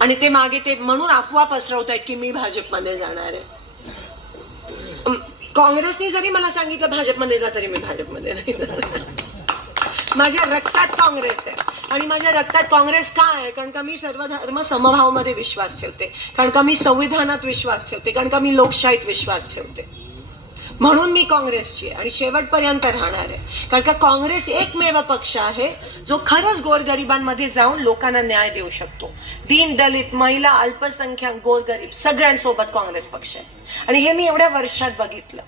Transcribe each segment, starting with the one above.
आणि ते मागे ते म्हणून अफवा पसरवतायत की मी भाजपमध्ये जाणार आहे. काँग्रेसनी जरी मला सांगितलं भाजपमध्ये जा तरी मी भाजपमध्ये नाही जाणार. माझ्या रक्तात काँग्रेस आहे आणि माझ्या रक्तात काँग्रेस का आहे? कारण का मी सर्व धर्म समभावमध्ये विश्वास ठेवते, कारण का मी संविधानात विश्वास ठेवते, कारण का मी लोकशाहीत विश्वास ठेवते. म्हणून मी काँग्रेसची आहे आणि शेवटपर्यंत राहणार आहे. कारण का काँग्रेस एकमेव पक्ष आहे जो खरंच गोरगरिबांमध्ये जाऊन लोकांना न्याय देऊ शकतो. दीन दलित, महिला, अल्पसंख्याक, गोरगरीब सगळ्यांसोबत काँग्रेस पक्ष आहे आणि हे मी एवढ्या वर्षात बघितलं.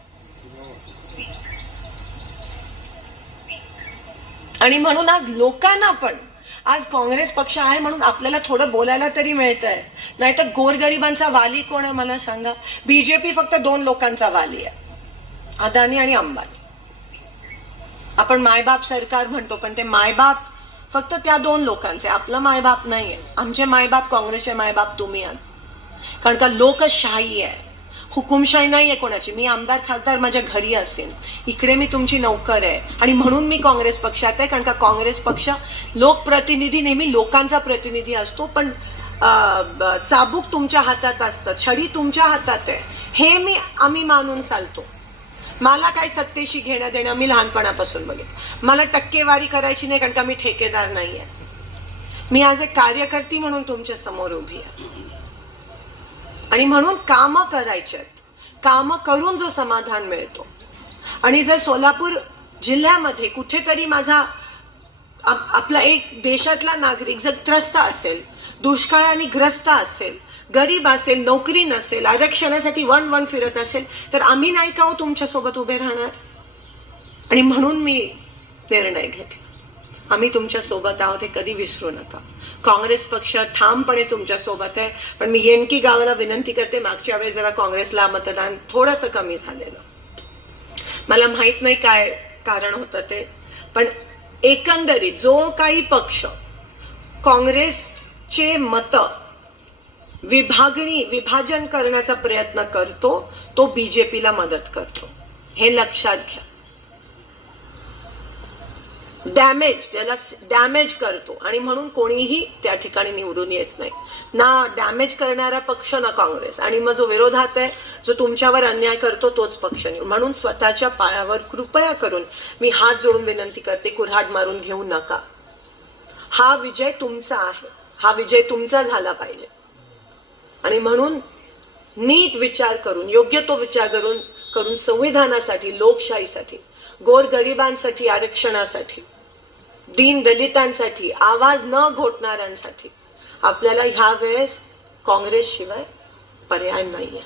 आणि म्हणून आज लोकांना पण आज काँग्रेस पक्ष आहे म्हणून आपल्याला थोडं बोलायला तरी मिळतंय. नाहीतर गोरगरिबांचा वाली कोण आहे मला सांगा? बीजेपी फक्त 2 लोकांचा वाली आहे, अदानी आणि अंबानी. आपण मायबाप सरकार म्हणतो पण ते मायबाप फक्त त्या 2 लोकांचे, आपलं मायबाप नाहीये. आमचे मायबाप काँग्रेसचे मायबाप तुम्ही आहात. कारण का लोकशाही आहे, हुकुमशाही नाहीये कोणाची. मी आमदार खासदार माझ्या घरी असेल, इकडे मी तुमची नौकर आहे आणि म्हणून मी काँग्रेस पक्षात आहे. कारण का काँग्रेस पक्ष लोकप्रतिनिधी नेहमी लोकांचा प्रतिनिधी असतो, पण चाबूक तुमच्या हातात असतं, छडी तुमच्या हातात आहे हे आम्ही मानून चालतो. मला काय सत्तेशी घेणं देणं मी लहानपणापासून बघितलं. मला टक्केवारी करायची नाही कारण का मी ठेकेदार नाहीये. मी आज एक कार्यकर्ती म्हणून तुमच्या समोर उभी आहे आणि म्हणून कामं करायचे, कामं करून जो समाधान मिळतो. आणि जर सोलापूर जिल्ह्यामध्ये कुठेतरी माझा आपला एक देशातला नागरिक जर त्रस्त असेल, दुष्काळाने ग्रस्त असेल, गरीब असेल, नोकरी नसेल, आरक्षणासाठी वन फिरत असेल तर आम्ही नाही का हो तुमच्यासोबत उभे राहणार? आणि म्हणून मी निर्णय घेतला, आम्ही तुमच्या सोबत आहोत हे कधी विसरू नका. काँग्रेस पक्ष ठामपणे तुमच्या सोबत आहे. पण मी येणकी गावाला विनंती करते, मागच्या वेळेस जरा काँग्रेसला मतदान थोडंसं कमी झालेलं, मला माहित नाही काय कारण होतं ते, पण एकंदरीत जो काही पक्ष काँग्रेसचे मत विभाजन करण्याचा प्रयत्न करतो तो बीजेपीला मदत करतो, हे लक्षात घ्या. त्याला डॅमेज करतो आणि म्हणून कोणीही त्या ठिकाणी निवडून येत नाही. ना डॅमेज करणारा पक्ष ना काँग्रेस, आणि मग जो विरोधात आहे, जो तुमच्यावर अन्याय करतो तोच पक्ष निवड. म्हणून स्वतःच्या पायावर कृपया करून मी हात जोडून विनंती करते, कुऱ्हाड मारून घेऊ नका. हा विजय तुमचा आहे, हा विजय तुमचा झाला पाहिजे. आणि म्हणून नीट विचार करून, योग्य तो विचार करून संविधानासाठी, लोकशाहीसाठी, गोरगरिबांसाठी, आरक्षणासाठी, दीन दलितांसाठी, आवाज न घोटणाऱ्यांसाठी आपल्याला ह्या वेळेस काँग्रेस शिवाय पर्याय नाहीये.